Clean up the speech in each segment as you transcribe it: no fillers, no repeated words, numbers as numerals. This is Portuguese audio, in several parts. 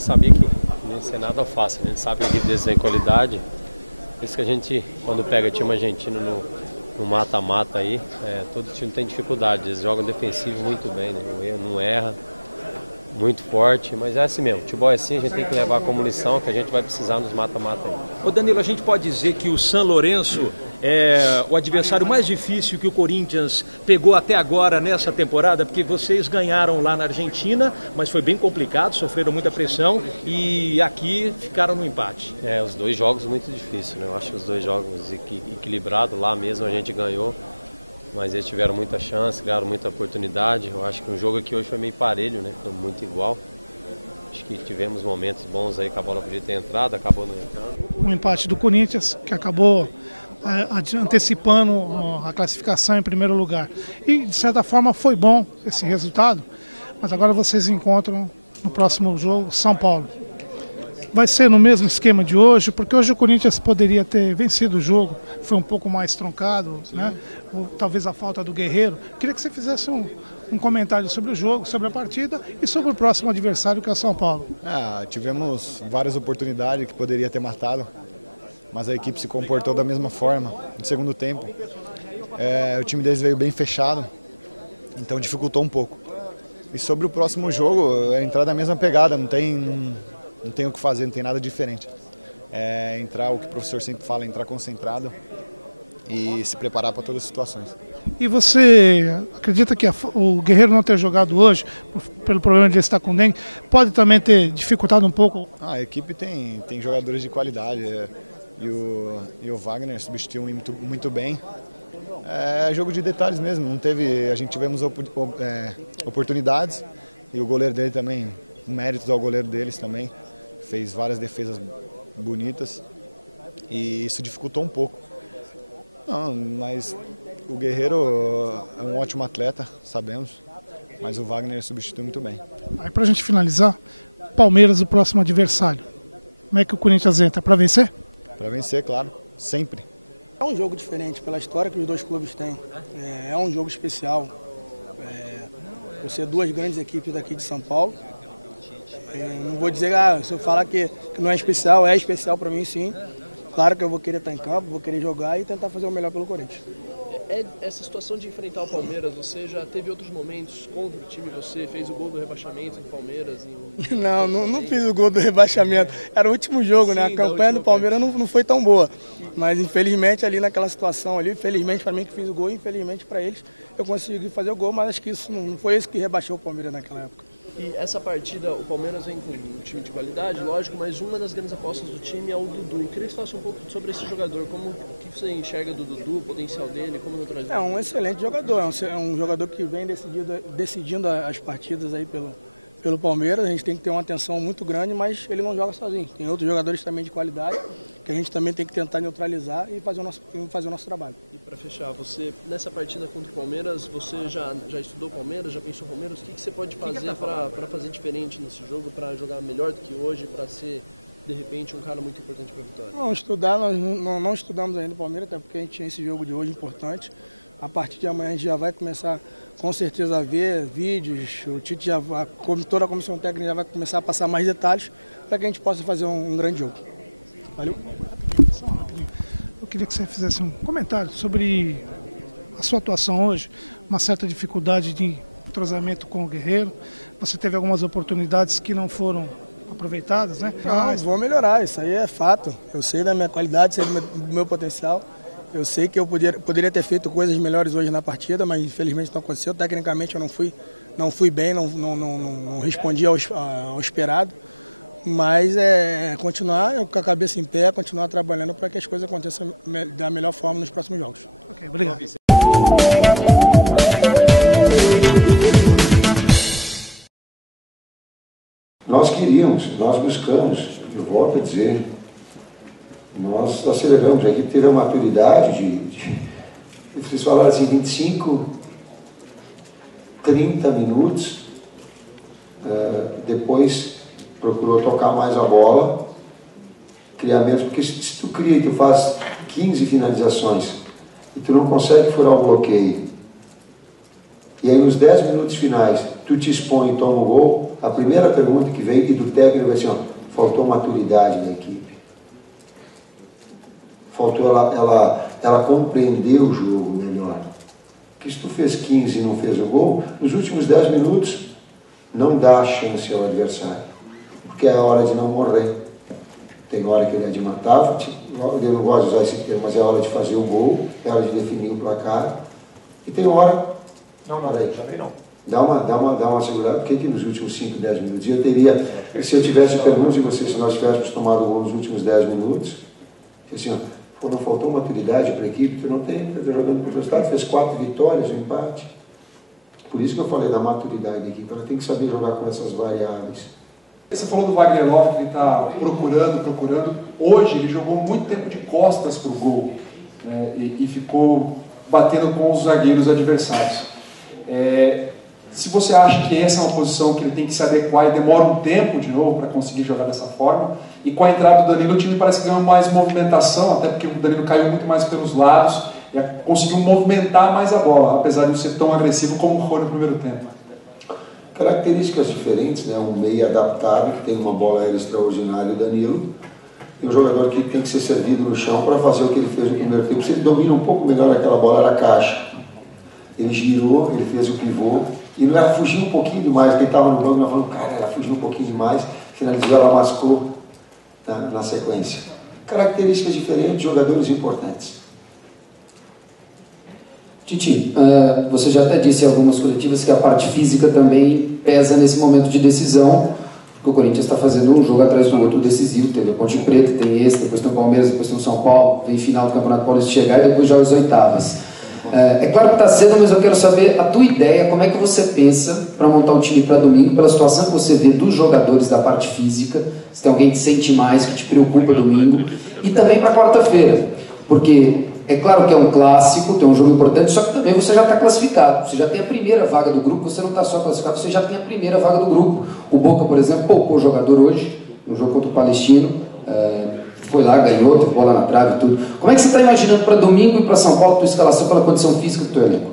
gente sabia que não ia ser nada fácil, a gente sabe que a equipe deles tem qualidade, por isso que a gente, quando pega time argentino no mata-mata aí, todo time tem dificuldade, eles jogam defensivo muito bem, né? Não erra, muito forte, mas é assim mesmo, futebol é assim, a gente tem que levar como lição que a gente vai precisar nos mata-mata aí. Ô Danilo, a gente pode dizer que o San Lourenço é o adversário mais difícil que o Corinthians pegou até agora nessa temporada, porque vocês ganharam lá na Argentina, mas foi bem complicado, sofreram muita pressão e aqui ficaram no empate. Os dois jogos muito difíceis, né? Eu acho que os dois jogos equilibrados, lá mesmo a gente ganhou, mas eles tiveram muita chance, ganharam muita oportunidade. Eu acho que o jogo aqui hoje foi meio parelho, né? Foi muito igual. Acho que tivemos momentos bons aí que a bola podia ter entrado, acabou não entrando. Um empate do Corinthians, que acabou antecipando a classificação em primeiro lugar. E, de certa forma, foi bom esse resultado, mas agora vocês encontram no próximo jogo São Paulo. Vai ser no mesmo esquema de hoje, porque hoje o Corinthians poderia ter vencido o jogo, foi um pouco mais truncado, né? Ou, talvez a falta do Guerreiro. Queria que você fizesse um comentário sobre o jogo, sobre a partida e sobre o próximo adversário, que é o São Paulo. Tivemos várias oportunidades que poderia ter matado, mas a equipe se comportou da mesma forma. No segundo tempo, o time deles veio bem fechado, então dificultou um pouco. E sobre o próximo jogo, entrar da mesma pegada, não tem o que fazer, não tem nada diferente. Entrar, o que o professor sempre fala, entrar concentrado e se preparar para todas as situações. E você acredita que o Guerreiro não ter jogado hoje, pelo problema de ele estar com dengue, pode também ter dificultado um pouco? A equipe tem jogadores de qualidade, e o Wagner substituiu muito bem. É jogo de detalhes mesmo, a gente tivemos oportunidades, e o goleiro dele também, méritos ao goleiro deles também, fez várias defesas bonitas e isso dificultou um pouco. Não, mas o Guerreiro é um ótimo atleta, sabemos, mas o Wagner substitui muito bem. Aí, pra gente finalizar, Palmeiras, o próximo adversário. Como é que o Corinthians entra? Para vencer? Para vencer, claro, sempre. É um jogo diferente pela história que os dois clubes têm. É um jogo especial. Por ser duas grandes equipes daqui de São Paulo. Não vou dizer, se eu falar que não é especial para mim, sim. Claro que eu vou querer estar em campo, vou querer jogar e tentar fazer o melhor pelo Corinthians. Essa situação de enfrentar o Palmeiras, você já teve outros momentos contra o time, você fez o gol do rebaixamento do Palmeiras? Não fiz o gol do rebaixamento, era o último jogo, né? A campanha do Palmeiras não foi tão boa, mas infelizmente ali naquela situação ali, felizmente para mim que fiz o gol, infelizmente para eles eu consegui fazer o gol, mas acho que isso não foi isso que rebaixou o Palmeiras naquela época. E essa partida, o Palmeiras vem com um time de qualidade, lógico, mas uma das grandes apostas do time é o Dudu. Eu queria que você falasse um pouco sobre esse jogador, o que você enxerga do Dudu, o potencial dele, como neutralizar? É um excelente jogador, é um jogador que vem decidindo as partidas aí pelo Palmeiras. A gente tem que ter uma atenção muito grande, mas ele não joga sozinho. Tem outros jogadores também de qualidade que a gente também tem que tentar neutralizar e fazer o nosso trabalho. E para fechar, você nessa partida contra o Palmeiras, você já estudou o Palmeiras, já pensou o Palmeiras? O que você pode fazer para fazer diferente nesse jogo, para jogar melhor do que hoje, para ser de repente um cara muito importante para a vitória? Não, estudar, nós não estudamos ainda o Palmeiras, até porque a gente tinha esse jogo de hoje importante. A partir de amanhã a gente já vai começar com certeza a ver vídeos, o Tite toda a comissão técnica já vai começar a passar mais detalhes para que a gente possa fazer um grande jogo. Valeu? Só rapidinho. Eu queria que você fizesse um comentário sobre a sua atuação hoje, uma certa dificuldade de entrosamento com o Guerreiro. Você teve algumas oportunidades que não foram aproveitadas, né? Vou melhorar, isso aí é fato. Eu sei da minha qualidade, sei do meu potencial. Eu sei que eu poderia ter feito coisas melhores hoje na partida, mas infelizmente não aconteceu. Tecnicamente eu não fui bem, não respondi ao esperado. Mas continuar com a cabeça em pé, continuar trabalhando para que as coisas aconteçam da melhor forma nos próximos jogos. Ok, obrigado. Nós buscamos, eu volto a dizer, nós aceleramos, a equipe teve a maturidade vocês falaram assim, 25, 30 minutos, depois procurou tocar mais a bola, criar menos, porque se tu cria e tu faz 15 finalizações e tu não consegue furar o bloqueio, e aí nos 10 minutos finais tu te expõe e toma o gol, a primeira pergunta que veio e do técnico é assim, ó, faltou maturidade da equipe. Faltou ela compreender o jogo melhor. Porque se tu fez 15 e não fez o gol, nos últimos 10 minutos não dá chance ao adversário. Porque é a hora de não morrer. Tem hora que ele é de matar, eu não gosto de usar esse termo, mas é a hora de fazer o gol, é a hora de definir o placar. E tem hora... Não, também não. Dá uma segurada, porque que nos últimos 5, 10 minutos? E eu teria, se eu tivesse perguntas de vocês, se nós tivéssemos tomado o gol nos últimos 10 minutos, assim, ó, não faltou maturidade para a equipe, tu não tem, está jogando por resultado, fez 4 vitórias, um empate. Por isso que eu falei da maturidade da equipe, ela tem que saber jogar com essas variáveis. Você falou do Wagner Love, que ele está procurando. Hoje ele jogou muito tempo de costas para o gol, né, e ficou batendo com os zagueiros adversários. Se você acha que essa é uma posição que ele tem que se adequar e demora um tempo de novo para conseguir jogar dessa forma, e com a entrada do Danilo o time parece que ganhou mais movimentação, até porque o Danilo caiu muito mais pelos lados e conseguiu movimentar mais a bola, apesar de não ser tão agressivo como foi no primeiro tempo. Características diferentes, né? Um meio adaptado, que tem uma bola aérea extraordinária, o Danilo, e um jogador que tem que ser servido no chão para fazer o que ele fez no primeiro tempo. Se ele domina um pouco melhor aquela bola, era caixa. Ele girou, ele fez o pivô, e não era fugir um pouquinho demais. Quem estava no banco, nós falamos, cara, ela fugiu um pouquinho demais, finalizou, ela mascou na sequência. Características diferentes, jogadores importantes. Titi, você já até disse em algumas coletivas que a parte física também pesa nesse momento de decisão, porque o Corinthians está fazendo um jogo atrás do outro decisivo. Teve a Ponte Preta, tem esse, depois tem o Palmeiras, depois tem o São Paulo, vem final do Campeonato Paulista chegar e depois já as oitavas. É claro que está cedo, mas eu quero saber a tua ideia, como é que você pensa para montar o time para domingo, pela situação que você vê dos jogadores da parte física, se tem alguém que sente mais, que te preocupa domingo, e também para quarta-feira, porque é claro que é um clássico, tem um jogo importante, só que também você já está classificado, você já tem a primeira vaga do grupo, você não está só classificado, você já tem a primeira vaga do grupo. O Boca, por exemplo, poupou o jogador hoje, no jogo contra o Palestino, foi lá, ganhou, teve bola na trave e tudo. Como é que você está imaginando para domingo e para São Paulo a tua escalação pela condição física do teu elenco?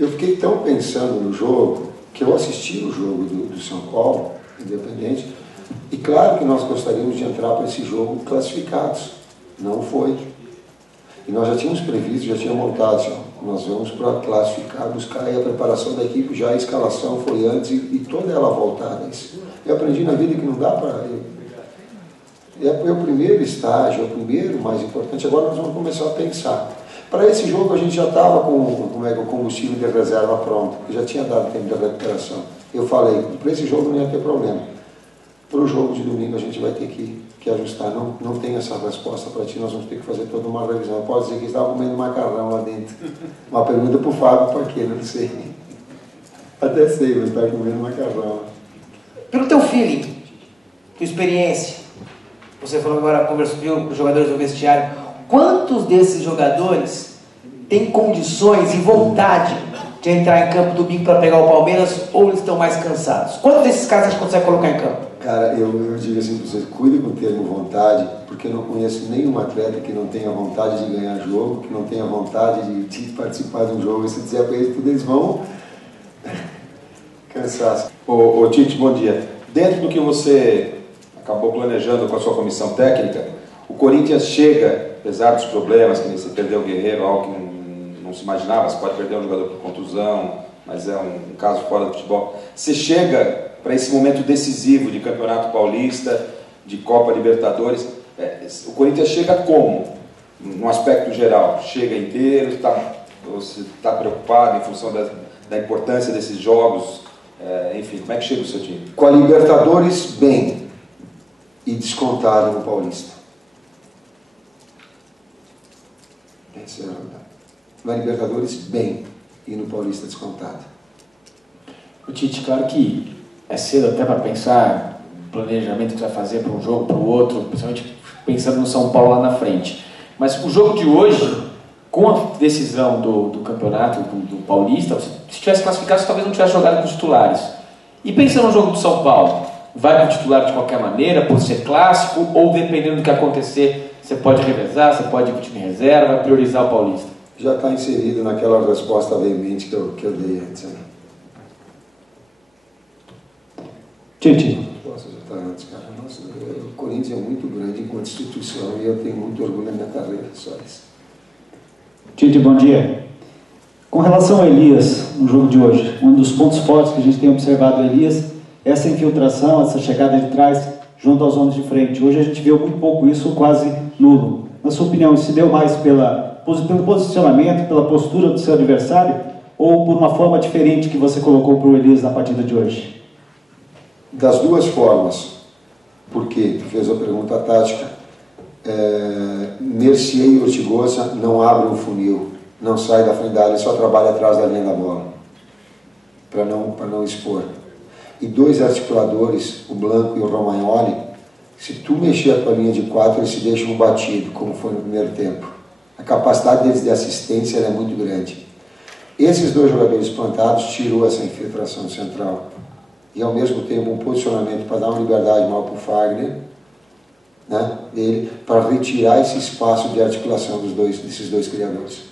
Eu fiquei tão pensando no jogo, que eu assisti o jogo do São Paulo, Independente, e claro que nós gostaríamos de entrar para esse jogo classificados. Não foi. E nós já tínhamos previsto, já tínhamos montado, assim, ó, nós vamos para classificar, buscar aí a preparação da equipe, já a escalação foi antes e toda ela voltada a isso. Eu aprendi na vida que não dá para... É o primeiro estágio, é o primeiro mais importante. Agora nós vamos começar a pensar. Para esse jogo a gente já estava com o combustível de reserva pronto, já tinha dado tempo de recuperação. Eu falei, para esse jogo não ia ter problema. Para o jogo de domingo a gente vai ter que ajustar. Não tem essa resposta para ti, nós vamos ter que fazer toda uma revisão. Pode dizer que estava comendo macarrão lá dentro. Uma pergunta para o Fábio, para quê? Não sei. Até sei, mas está comendo macarrão. Pelo teu feeling, tua experiência, você falou agora, conversou com os jogadores do vestiário, quantos desses jogadores têm condições e vontade de entrar em campo domingo para pegar o Palmeiras, ou eles estão mais cansados? Quantos desses caras a gente consegue colocar em campo? Cara, eu digo assim para vocês, cuide com o termo vontade, porque eu não conheço nenhum atleta que não tenha vontade de ganhar jogo, que não tenha vontade de participar de um jogo. E se dizer para eles, tudo eles vão cansar. Ô Tite, bom dia. Dentro do que você acabou planejando com a sua comissão técnica, o Corinthians chega, apesar dos problemas, que você perdeu o Guerreiro, algo que não se imaginava, você pode perder um jogador por contusão, mas é um caso fora do futebol. Você chega para esse momento decisivo de Campeonato Paulista, de Copa Libertadores, o Corinthians chega como? No aspecto geral, chega inteiro, você está preocupado em função da importância desses jogos, enfim, como é que chega o seu time? Com a Libertadores, bem, e descontado no Paulista. Essa é a verdade. Na Libertadores, bem, e no Paulista descontado. O Tite, claro que é cedo até para pensar no planejamento que você vai fazer para um jogo, para o outro, principalmente pensando no São Paulo lá na frente. Mas o jogo de hoje, com a decisão do campeonato, do Paulista, se tivesse classificado, você talvez não tivesse jogado com os titulares. E pensando no jogo do São Paulo, vai com o titular de qualquer maneira, por ser clássico, ou dependendo do que acontecer, você pode revezar, você pode ir para o time reserva, priorizar o Paulista? Já está inserido naquela resposta veemente que eu dei antes. Né? Tite. Posso ajudar antes, cara? Nossa, o Corinthians é muito grande enquanto instituição e eu tenho muito orgulho na minha carreira, só isso. Tite, bom dia. Com relação ao Elias, no jogo de hoje, um dos pontos fortes que a gente tem observado no Elias é essa infiltração, essa chegada de trás junto aos homens de frente. Hoje a gente viu muito pouco isso, quase nulo. Na sua opinião, isso se deu mais pelo posicionamento, pela postura do seu adversário ou por uma forma diferente que você colocou para o Elias na partida de hoje? Das duas formas. Por quê? Tu fez a pergunta tática. Mercier e Ortigosa não abrem o funil, não sai da frente da área, só trabalha atrás da linha da bola, para não expor. E dois articuladores, o Blanco e o Romagnoli, se tu mexer com a linha de 4, eles se deixam batido, como foi no primeiro tempo. A capacidade deles de assistência é muito grande. Esses dois jogadores plantados tirou essa infiltração central. E ao mesmo tempo um posicionamento para dar uma liberdade maior para o Fagner, né, dele, para retirar esse espaço de articulação desses dois criadores.